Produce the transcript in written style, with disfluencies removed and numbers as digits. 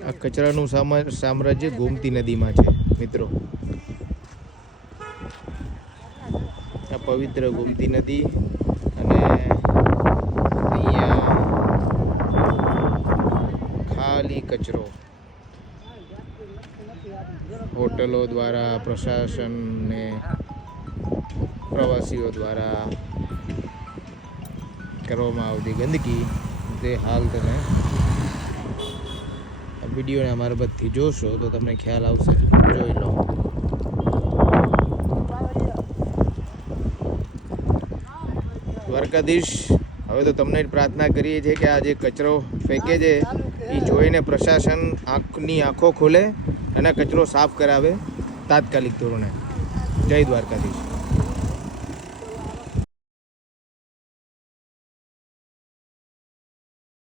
આ કચરાનું સામ્રાજ્ય ગોમતી નદીમાં છે મિત્રો. આ પવિત્ર ગોમતી નદી અને અહીંયા ખાલી કચરો હોટલો દ્વારા, પ્રશાસન ને પ્રવાસીઓ દ્વારા કરવામાં આવતી ગંદકી તે હાલ તમે વિડીયોને અમારા બધી જોશો તો તમને ખ્યાલ આવશે. જોઈ લો. દ્વારકાધીશ હવે તો તમને પ્રાર્થના કરીએ છીએ કે આ જે કચરો ફેંકે છે એ જોઈને પ્રશાસન આંખો ખોલે અને કચરો સાફ કરાવે તાત્કાલિક ધોરણે. જય દ્વારકાધીશ.